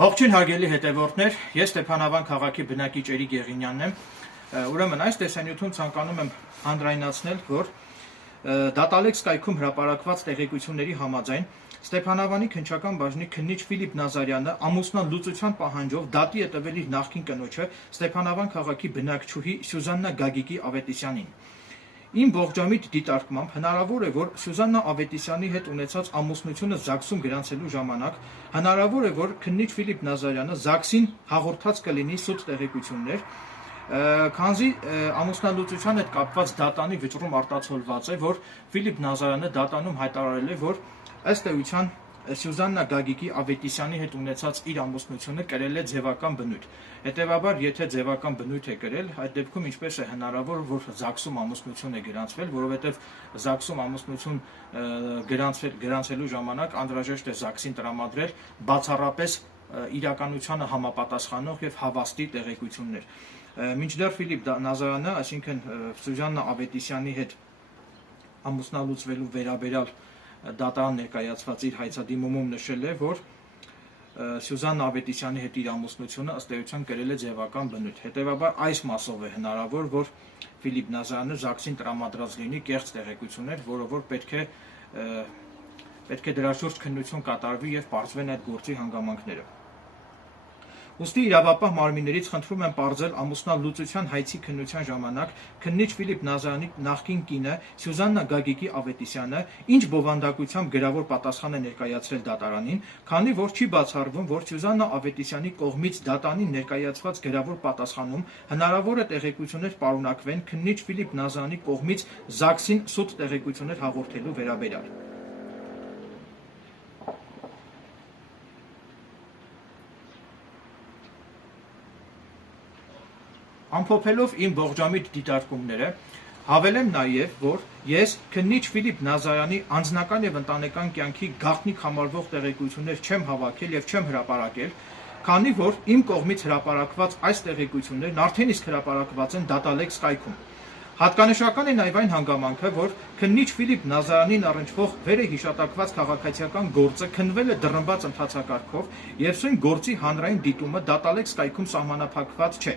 Ողջույն հարգելի հետևորդներ, ես Ստեփանավան քաղաքի բնակիչ Էրիկ Եղինյանն եմ։ Ուրեմն այս տեսանյութում ցանկանում եմ հանրայնացնել, որ Դատալեքս կայքում հրապարակված տեղեկությունների համաձայն Ստեփանավանի քննչական բաժնի քննիչ Ֆիլիպ Նազարյանը ամուսնան լուծության պահանջով դատի է տվել իր նախկին կնոջը Ստեփանավան քաղաքի բնակչուհի Սյուզաննա Գագիկի Ավետիսյանին։ Իմ ողջամիտ դիտարկմամբ հնարավոր է, որ Սյուզաննա Ավետիսյանի հետ ունեցած ամուսնությունը ԶԱԳՍ-ում գրանցելու ժամանակ հնարավոր է, որ քննիչ Ֆիլիպ Նազարյանը ԶԱԳՍ-ին հաղորդած կլինի սուտ տեղեկություններ, քանզի ամուսնալուծության հետ կապված դատանի վճռում արտացոլված է, որ Ֆիլիպ Նազարյանը դատանում հայտարարել է, որ ըստ էության Սյուզաննա Գագիկի Ավետիսյանի հետ ունեցած իր ամուսնությունը կրել է ձևական բնույթ։ Հետևաբար, եթե ձևական բնույթ է կրել, այդ դեպքում ինչպես է հնարավոր, որ ԶԱԳՍ-ում ամուսնություն է գրանցվել, որովհետև ԶԱԳՍ-ում ամուսնություն գրանցելու ժամանակ անհրաժեշտ է ԶԱԳՍ-ին տրամադրել բացառապես իրականությանը համապատասխանող եւ հավաստի տեղեկություններ։ Մինչդեռ Ֆիլիպ Նազարյանը, այսինքն Սյուզաննա Ավետիսյանի հետ ամուսնալուծվելու վերաբերյալ դատարան ներկայացված իր հայցադիմումում նշել է, որ Սյուզաննա Ավետիսյանի հետ իր ամուսնությունը ըստ էության կրել է ձևական բնույթ։ Հետևաբար այս մասով է հնարավոր, որ Ֆիլիպ Նազարյանը ԶԱԳՍ-ին տրամադրած լինի կեղծ տեղեկություններ, որով որ պետք է դրա շուրջ քննություն կատարվի եւ պարզվեն այդ գործի հանգամանքները։ Ուստի իրավապահ մարմիններից խնդրում եմ պարզել ամուսնալուծության հայցի քննության ժամանակ քննիչ Ֆիլիպ Նազարյանի նախկին կինը Սյուզաննա Գագիկի Ավետիսյանը ինչ բովանդակությամբ գրավոր պատասխան է ներկայացրել դատարանին, քանի որ չի բացառվում, որ Սյուզաննա Ավետիսյանի կողմից դատանին ներկայացված գրավոր պատասխանում հնարավոր է տեղեկություններ պարունակվեն քննիչ Ֆիլիպ Նազարյանի կողմից ԶԱԳՍ-ին սուտ տեղեկություններ հաղորդելու վերաբերյալ։ Ամփոփելով իմ ողջամիտ դիտարկումները, հավելեմ նաև, որ ես քննիչ Ֆիլիպ Նազարյանի անձնական եւ ընտանեկան կյանքի գաղտնիք համարվող տեղեկություններ չեմ հավաքել եւ չեմ հրապարակել, քանի որ իմ կողմից հրապարակված այս տեղեկություններն արդեն իսկ հրապարակված են Դատալեքս կայքում։ Հատկանշական է նաև այն հանգամանքը, որ քննիչ Ֆիլիպ Նազարյանին առնչվող վերհիշատակված քաղաքացիական գործը քննվել է դռնված ընթացակարգով եւ սույն գործի հանրային դիտումը Դատալեքս կայքում սահմանափակված չէ։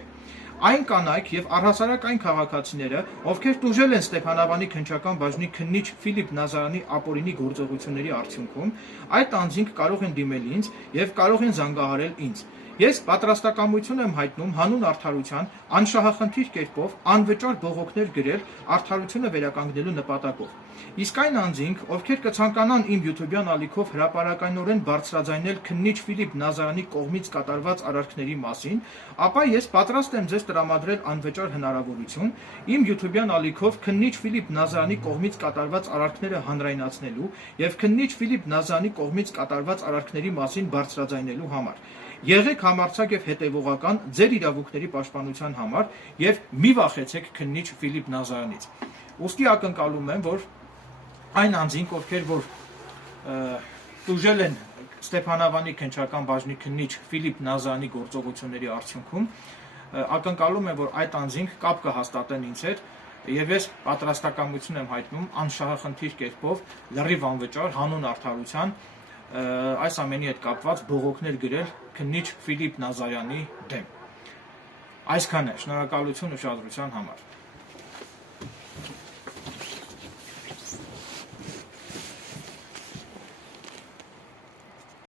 Այն կանայք եւ առհասարակ այն քաղաքացիները, ովքեր տուժել են Ստեփանավանի քննչական բաժնի քննիչ Ֆիլիպ Նազարյանի ապօրինի գործողությունների արդյունքում, այդ անձինք կարող են դիմել ինձ եւ կարող են զանգահարել ինձ։ Ես պատրաստակամություն եմ հայտնում հանուն արդարության անշահախնդիր կերպով անվճար բողոքներ գրել արդարությունը վերականգնելու նպատակով։ Իսկ այն անձինք, ովքեր կցանկանան իմ YouTube-յան ալիքով հրապարակայնորեն բարձրաձայնել քննիչ Ֆիլիպ Նազարյանի կողմից կատարված արարքների մասին, ապա ես պատրաստ եմ ձեզ տրամադրել անվճար հնարավորություն իմ YouTube-յան ալիքով քննիչ Ֆիլիպ Նազարյանի կողմից կատարված արարքները հանրայնացնելու եւ քննիչ Ֆիլիպ Նազարյանի կողմից կատարված արարքների մասին բարձրաձայնելու համար։ Եղեք համարձակ եւ հետեւողական ձեր իրավունքների պաշտպանության համար եւ մի վախեցեք քննիչ Ֆիլիպ Նազարյանից։ Ուստի ակնկալում եմ, որ այն անձինք, ովքեր որ տուժել են Ստեփանավանի քննչական բաժնի քննիչ Ֆիլիպ Նազարյանի գործողությունների արդյունքում, ակնկալում եմ, որ այդ անձինք կապ կհաստատեն ինձ հետ եւ ես պատրաստակամություն եմ հայտնում անշահախնդիր կերպով լրիվ անվճար հանուն արդարության այս ամենի հետ կապված բողոքներ գրել քննիչ Ֆիլիպ Նազարյանի դեմ։ Այսքանը, շնորհակալություն ուշադրության համար։